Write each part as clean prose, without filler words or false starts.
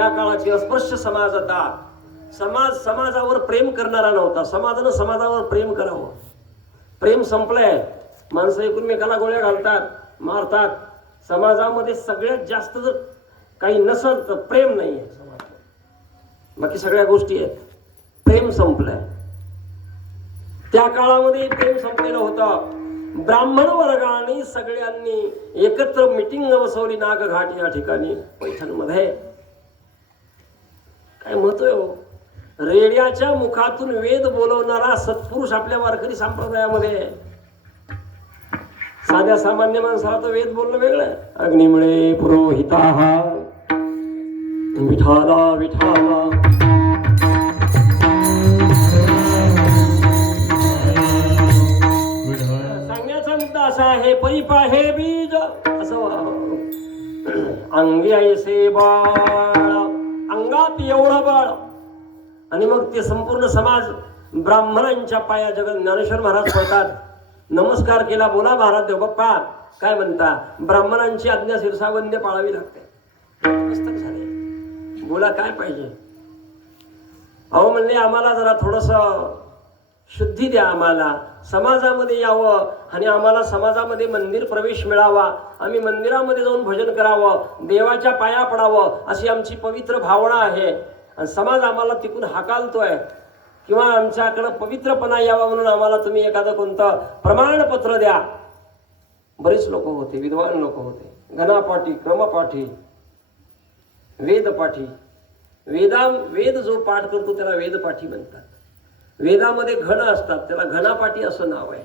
त्या काळाची अस्पृश्य समाजता. समाजावर प्रेम करणारा नव्हता. समाजानं समाजावर प्रेम करावं. प्रेम संपलंय. माणसं एकमेकाला गोळ्या घालतात, मारतात. समाजामध्ये सगळ्यात जास्त जर काही नसल तर प्रेम नाही आहे समाजात. बाकी सगळ्या गोष्टी आहेत. प्रेम संपलंय. त्या काळामध्ये प्रेम संपलेलं होतं. ब्राह्मण वर्गाने सगळ्यांनी एकत्र मिटिंग बसवली नागघाट या ठिकाणी पैठणमध्ये. काय महत्व आहे हो. रेड्याच्या मुखातून वेद बोलवणारा सत्पुरुष आपल्या वारकरी संप्रदायामध्ये. साध्या सामान्य माणसाला तर वेद बोलणं वेगळं. अग्निमुळे पुरोहिताः विठाला विठाला. सांगण्याचा मुद्दा असा आहे, परिपाहे बीज असं अंगी ऐसे बाळ, अंगात एवढं बाळ. आणि मग ते संपूर्ण समाज ब्राह्मणांच्या पाया जगत ज्ञानेश्वर महाराज पडतात. नमस्कार केला. बोला महाराज देव बाप्पा, काय म्हणता? ब्राह्मणांची आज्ञा शिरसावंद्य पाळावी लागते. मस्तक झाले. बोला काय पाहिजे? अहो म्हणले आम्हाला जरा थोडस शुद्धी द्या. आम्हाला समाजामध्ये यावं आणि आम्हाला समाजामध्ये मंदिर प्रवेश मिळावा. आम्ही मंदिरामध्ये जाऊन भजन करावं, देवाच्या पाया पडावं अशी आमची पवित्र भावना आहे. आणि समाज आम्हाला तिकडून हाकालतोय किंवा आमच्याकडं पवित्रपणा यावा म्हणून आम्हाला तुम्ही एखादं कोणतं प्रमाणपत्र द्या. बरेच लोक होते, विद्वान लोक होते, घनापाठी, क्रमपाठी, वेदपाठी. वेद जो पाठ करतो त्याला वेदपाठी म्हणतात. वेदामध्ये घन असतात, त्याला घनापाठी असं नाव आहे.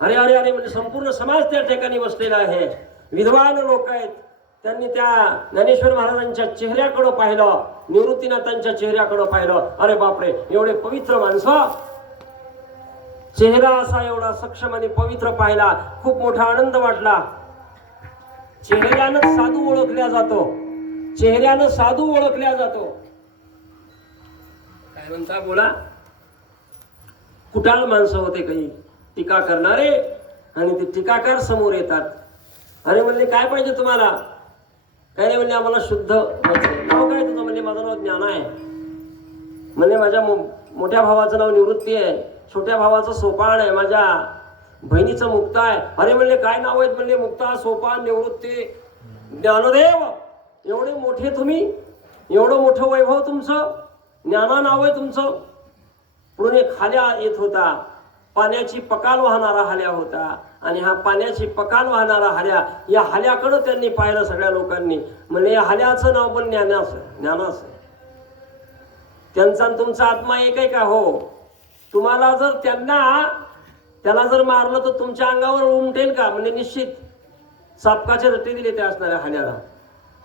अरे अरे अरे म्हणजे संपूर्ण समाज त्या ठिकाणी बसलेला आहे. विद्वान लोक आहेत. त्यांनी त्या ज्ञानेश्वर महाराजांच्या चेहऱ्याकडं पाहिलं, निवृत्तीनाथांच्या चेहऱ्याकडं पाहिलं. अरे बापरे, एवढे पवित्र माणसं. चेहरा असा एवढा सक्षम आणि पवित्र पाहिला. खूप मोठा आनंद वाटला. चेहऱ्यानं साधू ओळखल्या जातो. चेहऱ्यानं साधू ओळखल्या जातो. काय म्हणता बोला? कुटाळ माणसं होते काही टीका करणारे. आणि ते टीकाकार समोर येतात. अरे म्हणले काय पाहिजे तुम्हाला? काय नाही म्हणले आम्हाला शुद्ध. नाव काय तुझं? म्हणजे माझं नाव ज्ञान आहे. म्हणजे माझ्या मोठ्या भावाचं नाव निवृत्ती आहे, छोट्या भावाचं सोपान आहे, माझ्या बहिणीचं मुक्ता आहे. अरे म्हणले काय नाव आहेत? म्हणले मुक्ता, सोपान, निवृत्ती, ज्ञानदेव. एवढे मोठे तुम्ही, एवढं मोठं वैभव तुमचं, ज्ञाना नाव आहे तुमचं. पुढून एक हाल्या येत होता. पाण्याची पकाल वाहणारा हाल्या होता. आणि हा पाण्याची पकाल वाहणारा हाल्या, या हाल्याकडं त्यांनी पाहिलं सगळ्या लोकांनी. म्हणजे या हाल्याचं नाव पण ज्ञानाचं आहे. त्यांचा तुमचा आत्मा एक आहे का? हो. तुम्हाला जर त्याला जर मारलं तर तुमच्या अंगावर उमटेल का? म्हणजे निश्चित. चापकाचे रट्टे दिले त्या असणाऱ्या हाल्याला.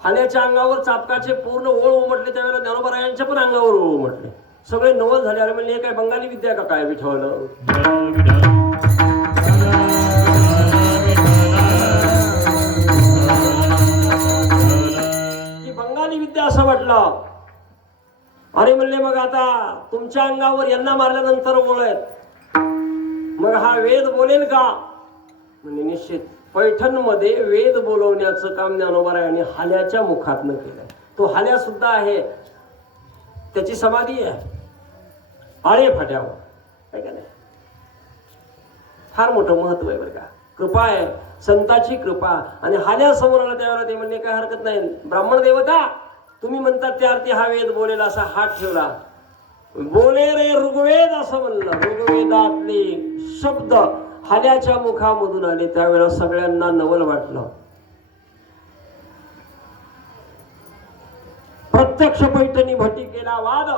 हाल्याच्या अंगावर चापकाचे पूर्ण ओळ उमटले. त्यावेळेला ज्ञानोबरायांच्या पण अंगावर ओळ उमटले. सगळे नवल झाले. अरे म्हणजे हे काय बंगाली विद्या का काय विठवलं? की बंगाली विद्या असं वाटलं. अरे म्हणले मग आता तुमच्या अंगावर यांना मारल्यानंतर ओळ आहेत, मग हा वेद बोलेल का? म्हणजे निश्चित. पैठणमध्ये वेद बोलवण्याचं काम ज्ञानोबरायांनी हाल्याच्या मुखातनं केलंय. तो हाल्या सुद्धा आहे, त्याची समाधी आहे आळे फाट्यावर. काय का नाही? फार मोठं महत्व आहे बरं का. कृपा आहे, संताची कृपा. आणि हाल्या समोर आला त्यावेळेला ते म्हणले काय हरकत नाही, ब्राह्मण देवता तुम्ही म्हणतात त्या अर्थी हा वेद बोलेल. असा हात ठेवला. बोले रे ऋग्वेद असं म्हणलं. ऋग्वेदातले शब्द हाल्याच्या मुखामधून आले. त्यावेळेला सगळ्यांना नवल वाटलं. प्रत्यक्ष पैठणी भटिकेला वाद,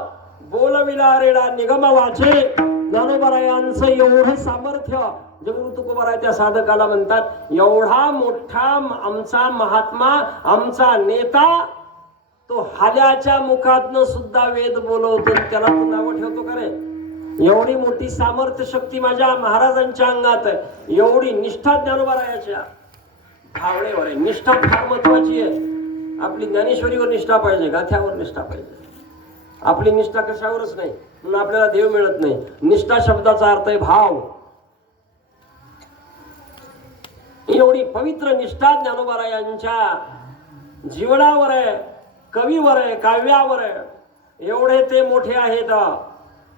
बोलविला रेडा निगम वाचे. ज्ञानोबरायांचं एवढं सामर्थ्य जगगुरु तुकोबाराय त्या साधकाला म्हणतात, एवढा मोठा आमचा महात्मा, आमचा नेता, तो हाल्याच्या मुखातनं सुद्धा वेद बोलवतो. त्याला तू नावं ठेवतो का रे? एवढी मोठी सामर्थ्य शक्ती माझ्या महाराजांच्या अंगात आहे. एवढी निष्ठा ज्ञानोबरायाच्या भावनेवर आहे. निष्ठा फार महत्वाची आहे. आपली ज्ञानेश्वरीवर निष्ठा पाहिजे, गाथ्यावर निष्ठा पाहिजे. आपली निष्ठा कशावरच नाही, म्हणून आपल्याला देव मिळत नाही. निष्ठा शब्दाचा अर्थ आहे भाव. एवढी पवित्र निष्ठा ज्ञानोबरायांच्या जीवनावर आहे. कवीवर आहे, काव्यावर आहे, एवढे ते मोठे आहेत.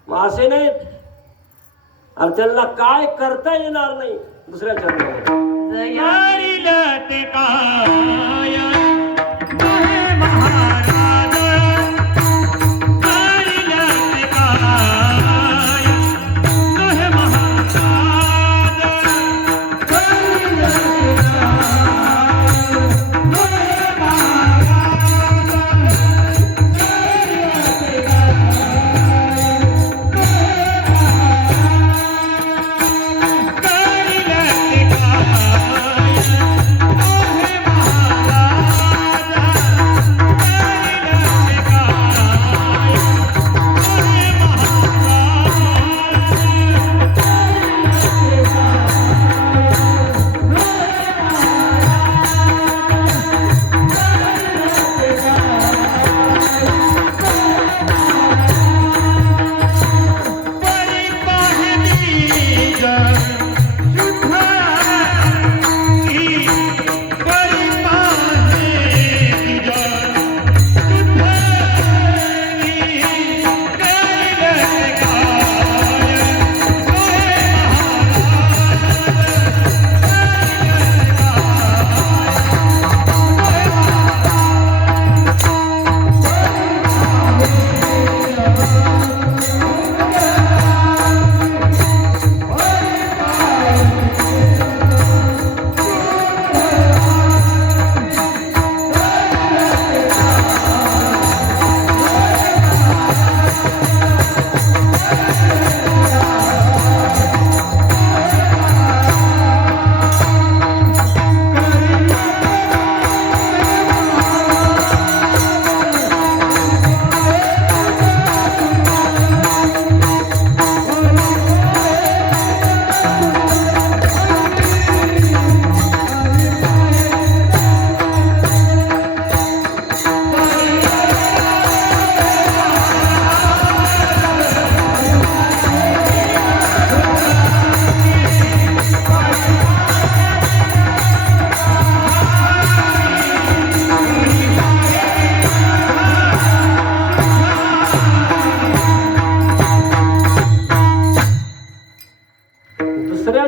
मग असे नाहीत आणि त्यांना काय करता येणार नाही दुसऱ्या चरणामध्ये.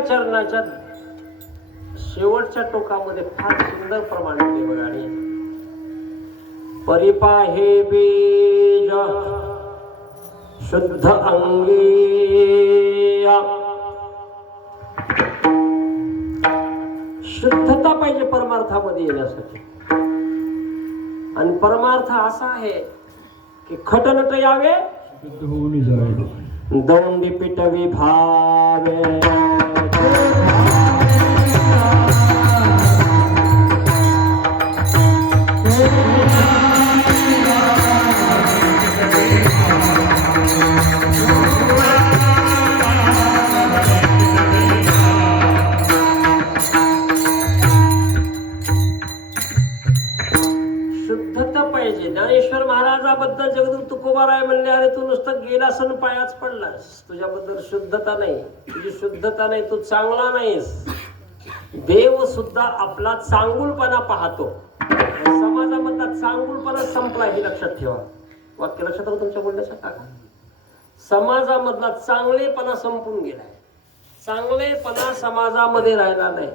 चरणाच्या शेवटच्या टोकामध्ये फार सुंदर प्रमाण आहे बघा. आणि परिपाहे बीज शुद्ध अंगी, शुद्धता पाहिजे परमार्थामध्ये येण्यासाठी. आणि परमार्थ असा आहे की खटनट यावे दौंडी पिटवी भावे. शुद्धता पाहिजे. ज्ञानेश्वर महाराजाबद्दल जगदूत तुकोबाराय म्हणले, अरे तू नुसतं गेलास आणि पायाच पडलास, तुझ्याबद्दल शुद्धता नाही, तुझी शुद्धता नाही, तू चांगला नाहीस. देव सुद्धा आपला चांगुलपणा पाहतो. समाजामधला चांगुलपणा संपला हे लक्षात ठेवा. वाक्य लक्षात आलं तुमच्या बोलण्याचा टाका. समाजामधला चांगलेपणा संपून गेलाय. चांगलेपणा समाजामध्ये राहिला नाही.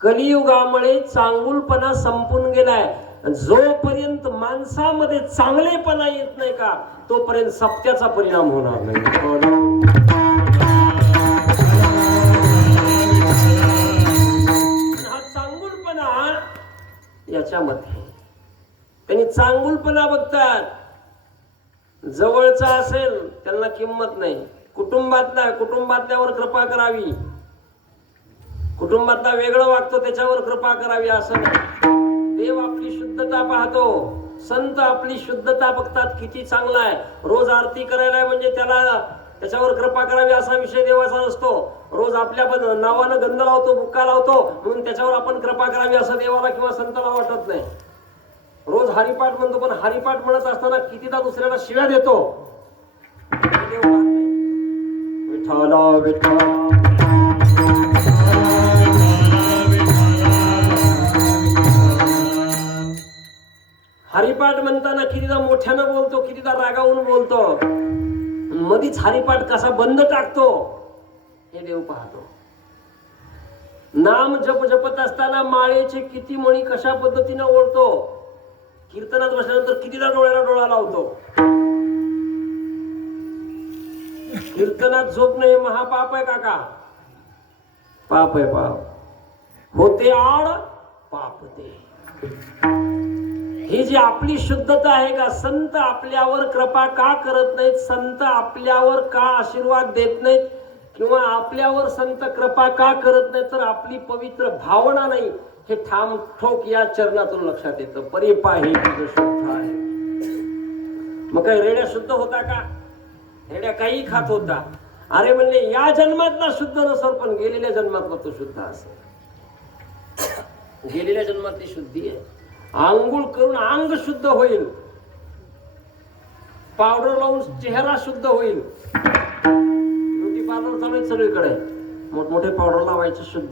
कलियुगामुळे चांगुलपणा संपून गेलाय. जोपर्यंत माणसामध्ये चांगलेपणा येत नाही का तोपर्यंत सत्याचा परिणाम होणार नाही. हा चांगुलपणा याच्यामध्ये त्यांनी चांगुलपणा बघतात. जवळचा असेल त्यांना किंमत नाही. कुटुंबातल्यावर कृपा करावी. कुटुंबातला वेगळं वागतो त्याच्यावर कृपा करावी असं नाही. देव आपली शुद्धता पाहतो. संत आपली शुद्धता बघतात. किती चांगला आहे. रोज आरती करायला म्हणजे त्याच्यावर कृपा करावी असा विषय देवाचा नसतो. रोज आपल्या नावानं गंध लावतो, बुक्का लावतो म्हणून त्याच्यावर आपण कृपा करावी असं देवाला किंवा संताला वाटत नाही. रोज हरिपाठ म्हणतो पण हरिपाठ म्हणत असताना कितीदा दुसऱ्याला शिव्या देतो. विठ्ठला विठ्ठला हरिपाठ म्हणताना कितीदा मोठ्यानं बोलतो, कितीदा रागावून बोलतो, मधीच हरिपाठ कसा बंद टाकतो हे देव पाहतो. नाम जप जपत असताना माळेचे किती मणी कशा पद्धतीने ओढतो, कीर्तनात बसल्यानंतर कितीदा डोळ्याला डोळा लावतो. कीर्तनात झोपणं हे महापाप आहे काका, पाप आहे पाप. होते आड पाप ते. ही जी आपली शुद्धता आहे का, संत आपल्यावर कृपा का करत नाहीत, संत आपल्यावर का आशीर्वाद देत नाहीत, किंवा आपल्यावर संत कृपा का करत नाही, तर आपली पवित्र भावना नाही हे ठाम ठोक या चरणातून लक्षात येतं. परिपा हे तुझं शुद्ध आहे. मग काही रेड्या शुद्ध होता का? रेड्या काही खात होता. अरे म्हणले या जन्मातला शुद्ध नसेल, पण गेलेल्या जन्मातला तो शुद्ध असेल. गेलेल्या जन्मातली शुद्धी आहे. आंघोळ करून अंग शुद्ध होईल, पावडर लावून चेहरा शुद्ध होईल. ब्युटी पार्लर चालू आहे सगळीकडे, मोठमोठे पावडर लावायचे शुद्ध.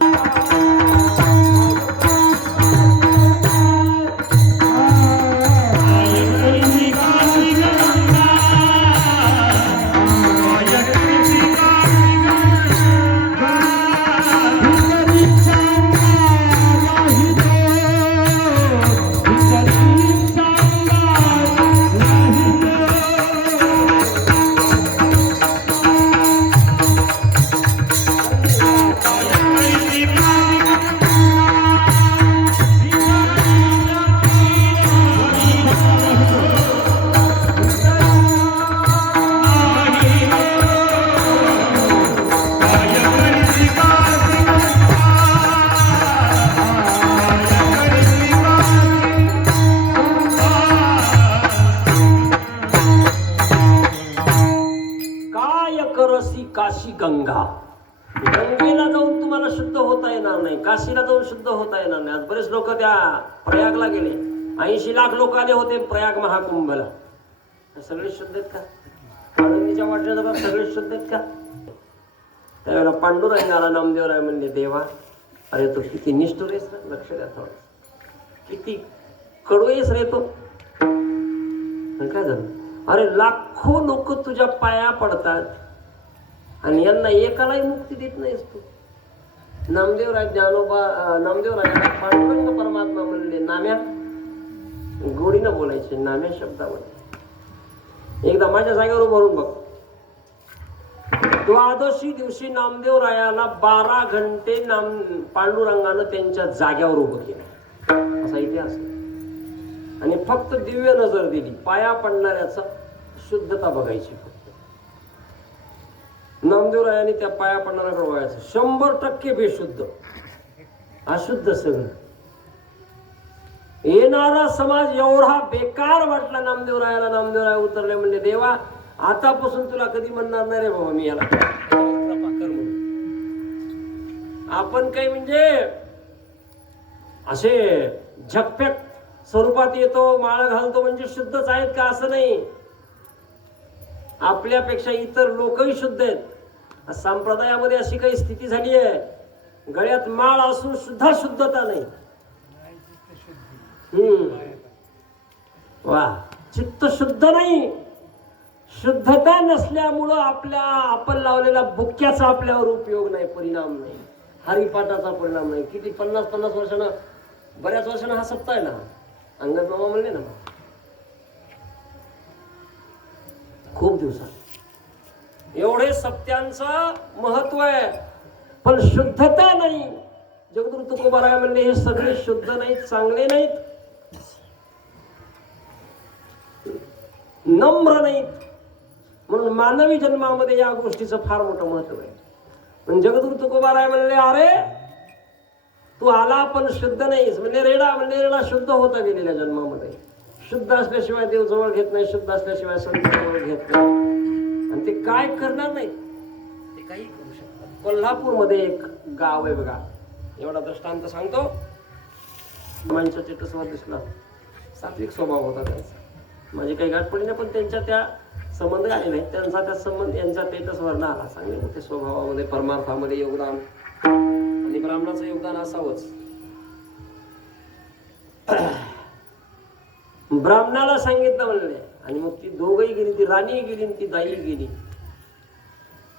काशी गंगा. गंगेला जाऊन तुम्हाला शुद्ध होता येणार नाही, काशीला जाऊन शुद्ध होता येणार नाही. आज बरेच लोक त्या प्रयागला गेले, 80 लाख लोक आले होते प्रयाग महाकुंभला. सगळे शुद्ध आहेत का? आनंदीच्या वाटण्याचा सगळे शुद्ध आहेत का? त्यावेळेला पांडुरंगाला नामदेवराय म्हणले, देवा अरे तो किती निष्ठुर आहेस ना, लक्ष द्या थोडं, किती कडू आहेस रे तो. काय झालं? अरे लाखो लोक तुझ्या पाया पडतात आणि यांना एकालाही मुक्ती देत नाहीस तू. नामदेवराय नामदेवराय पांडुरंग परमात्मा म्हणले, नाम्या, गोडीनं बोलायचे, नाम्या शब्दामध्ये. एकदा माझ्या जागेवर भरून बघ. द्वादशी दिवशी नामदेवरायाला 12 घंटे पांडुरंगानं त्यांच्या जाग्यावर उभं केलं, असा इतिहास. आणि फक्त दिव्य नजर दिली, पाया पडणाऱ्याचा शुद्धता बघायची. नामदेवरायांनी त्या पाया पडणाऱ्याकडे बघायचं. 100% बेशुद्ध, अशुद्ध सगळं. येणारा समाज एवढा बेकार वाटला नामदेवरायाला. नामदेवराय उतरले, म्हणजे देवा आतापासून तुला कधी म्हणणार नाही रे बाबा मी याला कृपा कर म्हणून. आपण काही म्हणजे असे झकपॅक स्वरूपात येतो, माळ घालतो म्हणजे शुद्धच आहेत का, असं नाही. आपल्यापेक्षा इतर लोकही शुद्ध आहेत. संप्रदायामध्ये अशी काही स्थिती झाली आहे, गळ्यात माळ असून सुद्धा शुद्धता नाही. वा, चित्त शुद्ध नाही. शुद्धता नसल्यामुळं आपण लावलेला बुक्क्याचा आपल्यावर उपयोग नाही, परिणाम नाही. हरिपाठाचा परिणाम नाही. किती 50 वर्षानं, बऱ्याच वर्षानं हा सप्ताह आहे ना, अंगद मामा म्हणले ना, खूप दिवसात. एवढे सत्यांचं महत्व आहे, पण शुद्धता नाही. जगद्गुरु तुकोबाराय म्हणले, हे सगळे शुद्ध नाहीत, चांगले नाहीत, नम्र नाहीत. म्हणून मानवी जन्मामध्ये या गोष्टीचं फार मोठं महत्व आहे. पण जगद्गुरु तुकोबाराय म्हणले, अरे तू आला पण शुद्ध नाहीस. म्हणजे रेडा शुद्ध होता गेलेल्या जन्मामध्ये. शुद्ध असल्याशिवाय देव जवळ घेत नाही, शुद्ध असल्याशिवाय संत जवळ घेत नाही. आणि ते काय करणार नाही, ते काही करू शकतात. कोल्हापूरमध्ये एक गाव आहे बघा, एवढा दृष्टांत सांगतो. माणसा स्टेटसवर दिसला, सात्विक स्वभाव होता त्यांचा. माझी काही गाठ पडली नाही, पण त्यांच्या त्या संबंध आले नाही. त्यांचा त्या संबंध यांच्या स्टेटसवर ना आला. चांगले होते स्वभावामध्ये, परमार्थामध्ये योगदान, आणि ब्राह्मणाचं योगदान असावंच. ब्राह्मणाला सांगितलं म्हणले. आणि मग ती दोघही गेली, ती राणी गेली आणि ती दाई गेली.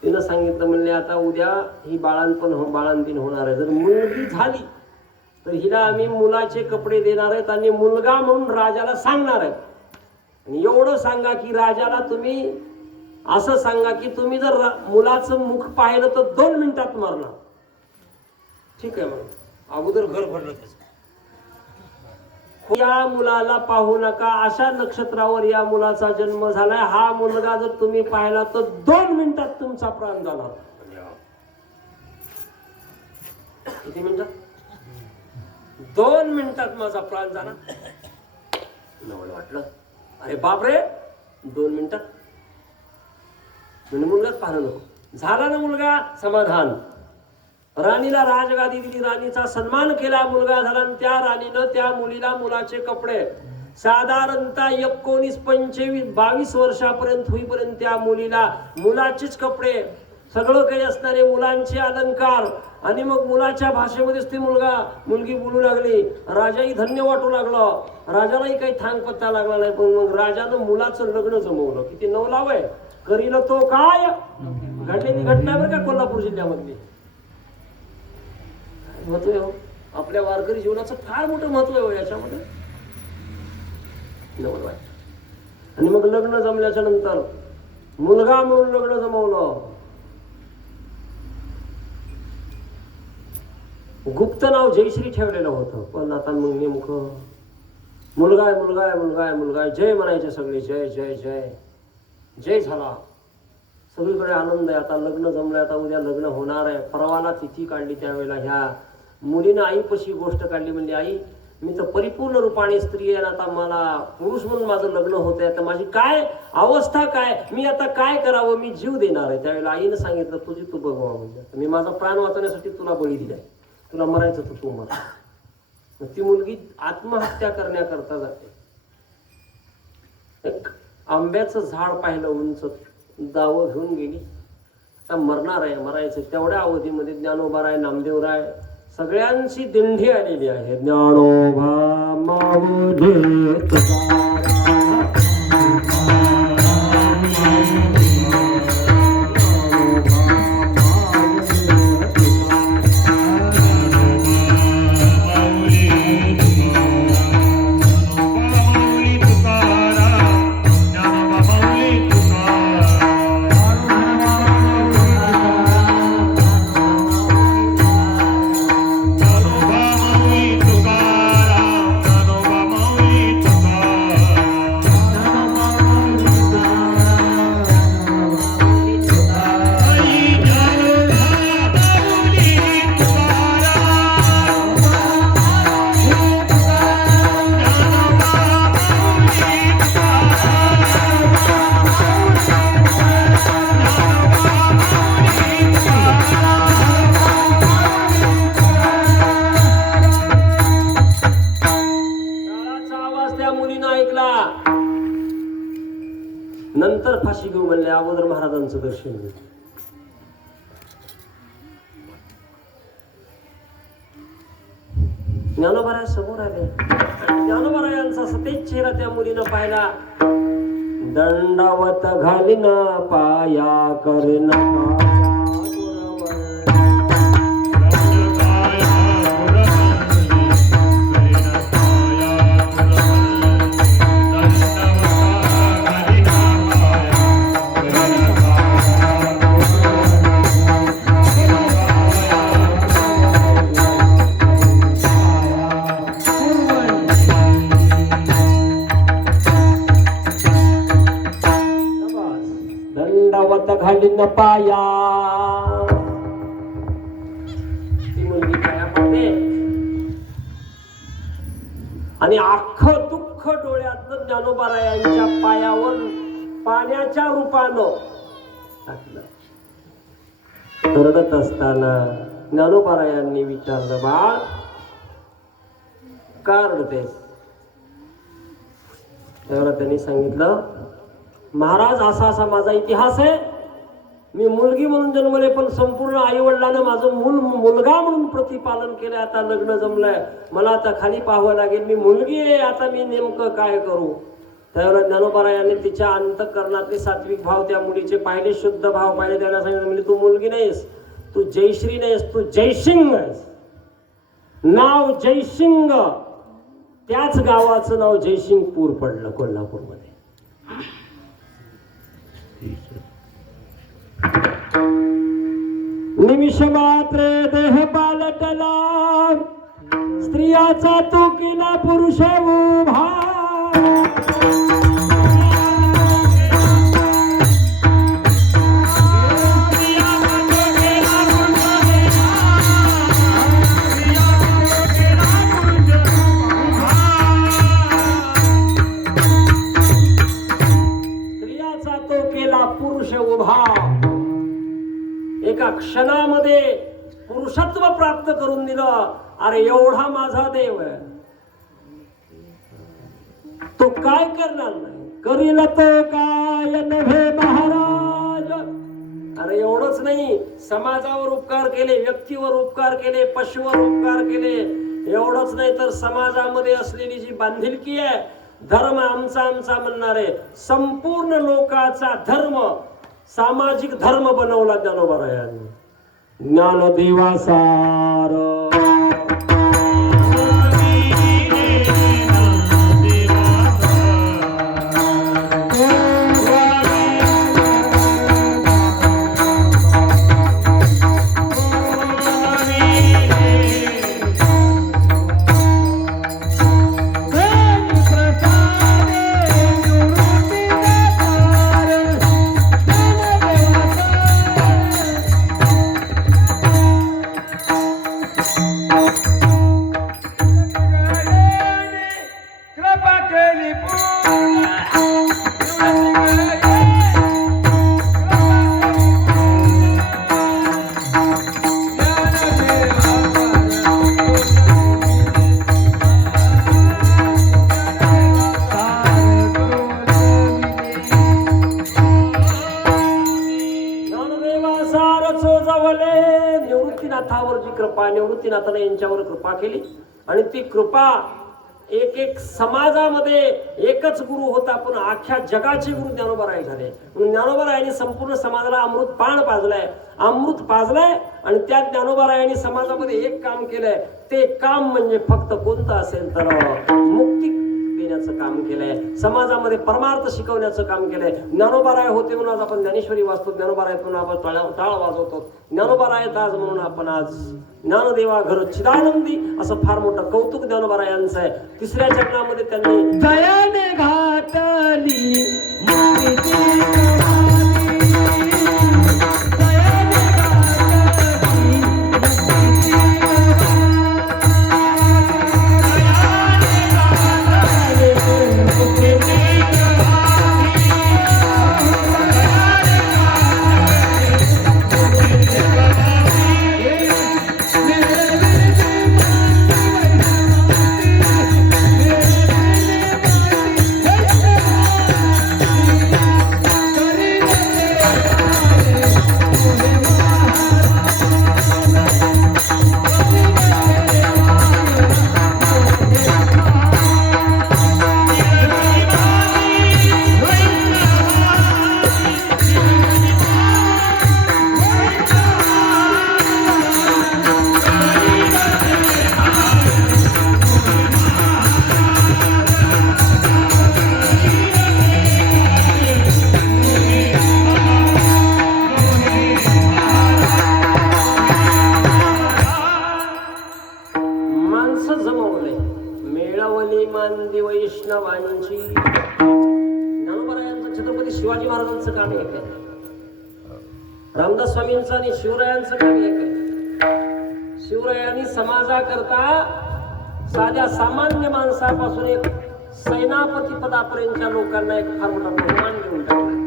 तिनं सांगितलं म्हणले आता उद्या ही बाळंतीण होणार आहे. जर मुलगी झाली तर हिला आम्ही मुलाचे कपडे देणार आहेत आणि मुलगा म्हणून राजाला सांगणार आहे. आणि एवढं सांगा की राजाला तुम्ही असं सांगा की तुम्ही जर मुलाचं मुख पाहिलं तर 2 मिनिटात मारणार. ठीक आहे. मग अगोदर घर भरलं त्याचं. या मुलाला पाहू नका, अशा नक्षत्रावर या मुलाचा जन्म झालाय. हा मुलगा जर तुम्ही पाहिला तर 2 मिनिटात तुमचा प्राण झाला. किती मिनिटात? 2 मिनिटात माझा प्राण झाला. नवल वाटलं, अरे बापरे 2 मिनिटात म्हणजे मुलगाच पाहणं नको. झाला ना मुलगा, समाधान. राणीला राजगादी दिली, राणीचा सन्मान केला, मुलगा झाला. आणि त्या राणीनं त्या मुलीला मुलाचे कपडे साधारणतः 19, 25, 22 वर्षापर्यंत होईपर्यंत त्या मुलीला मुलाचेच कपडे, सगळं काही असणारे मुलांचे अलंकार. आणि मग मुलाच्या भाषेमध्येच ती मुलगी बोलू लागली. राजाही धन्य वाटू लागला, राजालाही काही थांग पत्ता लागला नाही. पण मग राजानं मुलाचं लग्न जमवलं. किती नवलाव आहे. करील तो काय घडलेली घटना बरं का कोल्हापूर जिल्ह्यामधली. महत्व आहे हो आपल्या वारकरी जीवनाचं, फार मोठं महत्व आहे याच्यामध्ये. आणि मग लग्न जमल्याच्या नंतर मुलगा म्हणून लग्न जमवलं. गुप्त नाव जयश्री ठेवलेलं होतं. पण आता मग नेमकं मुलगा आहे, मुलगा आहे, मुलगा आहे, मुलगा आहे, जय म्हणायचे सगळे. जय जय जय जय झाला. सगळीकडे आनंद आहे. आता लग्न जमलंय, आता उद्या लग्न होणार आहे. परवाला तिथी काढली. त्यावेळेला ह्या मुलीनं आईपाशी गोष्ट काढली. म्हणजे आई, मी तर परिपूर्ण रूपाने स्त्री आहे, आता मला पुरुष म्हणून माझं लग्न होत आहे, तर माझी काय अवस्था काय, मी आता काय करावं, मी जीव देणार आहे. त्यावेळेला आईनं सांगितलं तुझी तू बघवा. म्हणजे मी माझा प्राण वाचवण्यासाठी तुला बळी दिलाय, तुला मरायचं तर तू मर. ती मुलगी आत्महत्या करण्याकरता जाते. एक आंब्याचं झाड पाहिलं उंच, दावं घेऊन गेली. आता मरणार आहे, मरायचं. तेवढ्या अवधीमध्ये ज्ञानोबाराय, नामदेवराय सगळ्यांची दिंडी आलेली आहे. ज्ञानोबा माऊली तुकाराम. नंतर फाशी घेऊ म्हणले, अगोदर महाराजांचं दर्शन घेऊ. ज्ञानोबाराय समोर आले. ज्ञानोबारायांचा सतेज चेहरा त्या मुलीनं पाहिला. दंडावत घालीन पाया करीन घालीन पाया. ती मुलगी पाया पडते आणि अख्खं दुःख डोळ्यातलं ज्ञानोबारायांच्या पायावर पाण्याच्या रूपानं टाकलं. रडत असताना ज्ञानोबारायांनी विचारलं, बाळ का रडतेस? त्यावेळेला त्यांनी सांगितलं, महाराज असा असा माझा इतिहास आहे. मी मुलगी म्हणून जन्मले, पण संपूर्ण आई वडिलांना माझं मुलगा म्हणून प्रतिपालन केलं. आता लग्न जमलंय, मला आता खाली पाहावं लागेल, मी मुलगी आहे, आता मी नेमकं काय करू. त्यावेळेला ज्ञानोबारायांनी तिच्या अंतःकरणातले सात्विक भाव त्या मुलीचे पाहिले, शुद्ध भाव पाहिले. त्याला सांगितलं, म्हणजे तू मुलगी नाहीस, तू जयश्री नाहीस, तू जयसिंग आहेस. नाव जयसिंग, त्याच गावाचं नाव जयसिंगपूर पडलं कोल्हापूरमध्ये. निमिष मात्र देह पालटला, स्त्रियाचा तो केला पुरुष उभा. स्त्रियाचा तो केला पुरुष उभा. एका क्षणामध्ये पुरुषत्व प्राप्त करून दिलं. अरे एवढा माझा देव आहे, तो काय करणार नाही, करील तो काय नव्हे महाराज. अरे एवढंच नाही, समाजावर उपकार केले, व्यक्तीवर उपकार केले, पशुवर उपकार केले. एवढंच नाही तर समाजामध्ये असलेली जी बांधिलकी आहे, धर्म आमचा आमचा म्हणणारे, संपूर्ण लोकाचा धर्म सामाजिक धर्म बनवला ज्ञानोबारायांनी. ज्ञानदेवासार निवृत्तीनाथाने यांच्यावर कृपा केली. आणि ती कृपा एक एक समाजामध्ये एकच गुरु होता, पण अख्ख्या जगाचे गुरु ज्ञानोबाराय झाले. ज्ञानोबारायांनी संपूर्ण समाजाला अमृत पान पाजलंय, अमृत पाजलंय. आणि त्या ज्ञानोबारायांनी समाजामध्ये एक काम केलंय. ते काम म्हणजे फक्त कोणतं असेल तर मुक्ती देण्याचं काम केलंय, समाजामध्ये परमार्थ शिकवण्याचं काम केलंय. ज्ञानोबाराय होते म्हणून आज आपण ज्ञानेश्वरी वाचतो, ज्ञानोबाराय म्हणून आपण टाळ वाजवतो, ज्ञानोबाराय आज म्हणून आपण आज ज्ञानदेवा घर चिदानंदी असं फार मोठं कौतुक ज्ञानोबारायांचं आहे. तिसऱ्या चरणामध्ये त्यांनी दयाने घातली वैष्णवांची. ज्ञानोबारायांचं छत्रपती शिवाजी महाराजांचं काम एक आहे, रामदास स्वामींचं आणि शिवरायांचं काम एक आहे. शिवरायांनी समाजाकरता साध्या सामान्य माणसापासून एक सेनापती पदापर्यंतच्या लोकांना एक फार मोठा बहुमान देऊन टाकला.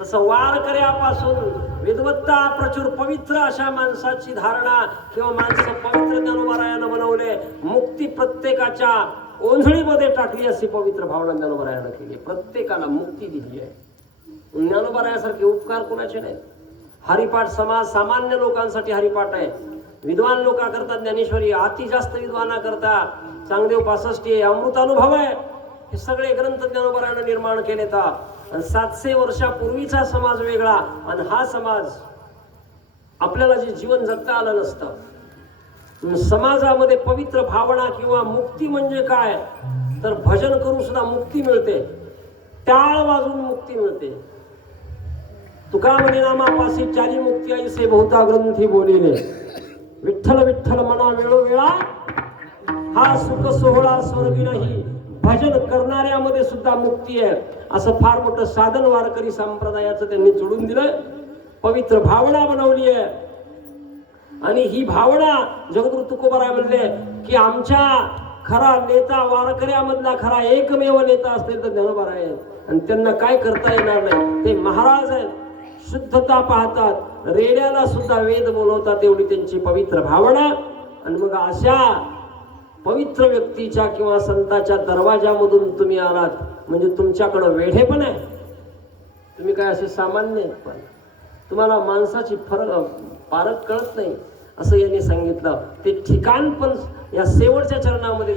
तसं वारकऱ्यापासून विद्वत्ता प्रचुर पवित्र अशा माणसाची धारणा किंवा माणसं पवित्र ज्ञानोबारायानं बनवले. मुक्ती प्रत्येकाच्या ओंजळीमध्ये टाकली अशी पवित्र भावना ज्ञानोबारायानं केली. प्रत्येकाला मुक्ती दिली आहे. ज्ञानोबरायासारखे उपकार कोणाचे नाहीत. हरिपाठ समाज सामान्य लोकांसाठी हरिपाठ आहे. विद्वान लोका करता ज्ञानेश्वरी, अति जास्त विद्वाना करता चांगदेव 65 अमृतानुभव आहे. हे सगळे ग्रंथ ज्ञानोबरायाने निर्माण केले. 700 वर्षापूर्वीचा समाज वेगळा आणि हा समाज आपल्याला जे जीवन जगता आलं नसतं. समाजामध्ये पवित्र भावना किंवा मुक्ती म्हणजे काय तर भजन करून सुद्धा मुक्ती मिळते, टाळ वाजून मुक्ती मिळते. तुका म्हणे नामापासी चारी मुक्ती ऐसे बहुता ग्रंथी बोलिले. विठ्ठल विठ्ठल मना वेळोवेळा हा सुख सोहळा स्वर्गी नाही. भजन करणाऱ्यामध्ये सुद्धा मुक्ती आहे. असं फार मोठं साधन वारकरी संप्रदायाचं त्यांनी जोडून दिलंय. पवित्र भावना बनवली आहे. आणि ही भावना जगद्गुरु तुकोबाराय म्हणले की आमच्या खरा नेता वारकऱ्यामधला खरा एकमेव नेता असतील तर ज्ञानोबाराय आहेत. आणि त्यांना काय करता येणार नाही. ते महाराज आहेत, शुद्धता पाहतात, रेड्याला सुद्धा वेद बोलवतात, एवढी त्यांची पवित्र भावना. आणि मग अशा पवित्र व्यक्तीच्या किंवा संताच्या दरवाजामधून तुम्ही आलात म्हणजे तुमच्याकडं वेढे पण आहे. तुम्ही काय असे सामान्य आहेत, पण तुम्हाला माणसाची पारख कळत नाही असं यांनी सांगितलं. ते ठिकाण पण या शेवटच्या चरणामध्ये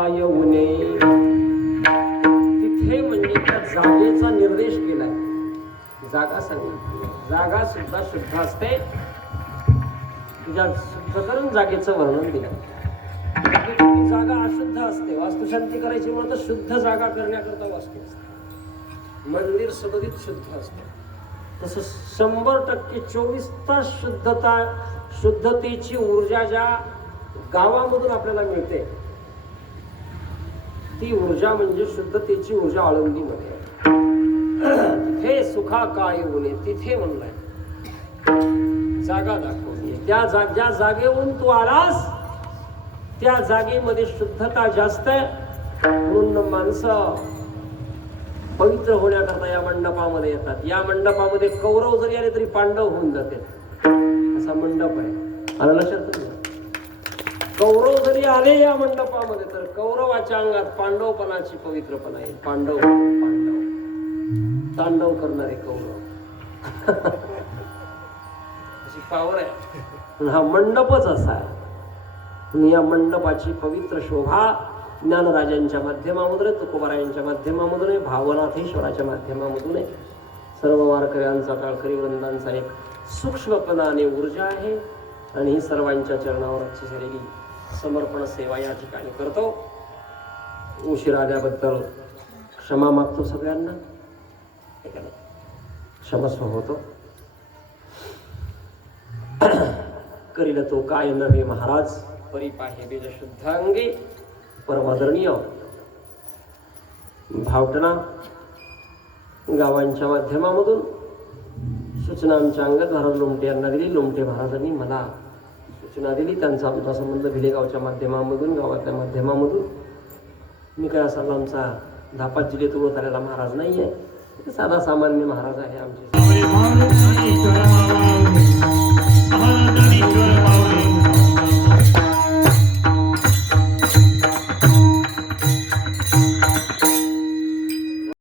काय उणे, तिथे म्हणजे त्या जागेचा निर्देश केलाय. जागा सांगितली, जागा सुद्धा शुद्ध असते. तुझ्या शुद्ध करून जागेचं वर्णन दिलं. ती जागा अशुद्ध असते. वास्तुशांती करायची म्हणून तर शुद्ध जागा करण्याकरता वास्तू असते. मंदिर सदरीत शुद्ध असते. तसं 100% 24 तास शुद्धतेची ऊर्जा ज्या गावामधून आपल्याला मिळते, ती ऊर्जा म्हणजे शुद्धतेची ऊर्जा आळंदीमध्ये. तिथे सुखा काय उणे, तिथे म्हणलाय जागा दाखवली. ज्या जागेवरून तू आलास त्या जागेमध्ये शुद्धता जास्त आहे, म्हणून माणसं पवित्र होण्याकरता या मंडपामध्ये येतात. या मंडपामध्ये कौरव जरी आले तरी पांडव होऊन जाते, असा मंडप आहे. आलं लक्षात तुमच्या? कौरव जरी आले या मंडपामध्ये तर कौरवाच्या अंगात पांडवपणाची पवित्रपणा येईल. पांडव तांडव करणारे कौरव अशी पावर आहे. हा मंडपच असा आहे. या मंडपाची पवित्र शोभा ज्ञानराजांच्या माध्यमामधून आहे, तुकोबारायांच्या माध्यमामधून आहे, भावनाथेश्वराच्या माध्यमामधून आहे. सर्व वारकऱ्यांचा टाळकरी वृंदांचा एक सूक्ष्मपणाने ऊर्जा आहे. आणि ही सर्वांच्या चरणावर झालेली समर्पण सेवा या ठिकाणी करतो. उशीर आल्याबद्दल क्षमा मागतो सगळ्यांना, क्षमस्व होतो. करील तो काय नव्हे महाराज, परिपाहे वेद शुद्धांगे परमादरणीय भावटणा गावांच्या माध्यमामधून सूचना आमच्या अंगत महाराज लोमटे यांना दिली. लोमटे महाराजांनी मला सूचना दिली. त्यांचा आमचा संबंध भिलेगावच्या माध्यमामधून, गावातल्या माध्यमामधून. मी काय असा आमचा 10-5 जिल्ह्यात उडत आलेला महाराज नाही आहे, साधा सामान्य महाराज आहे आमचे.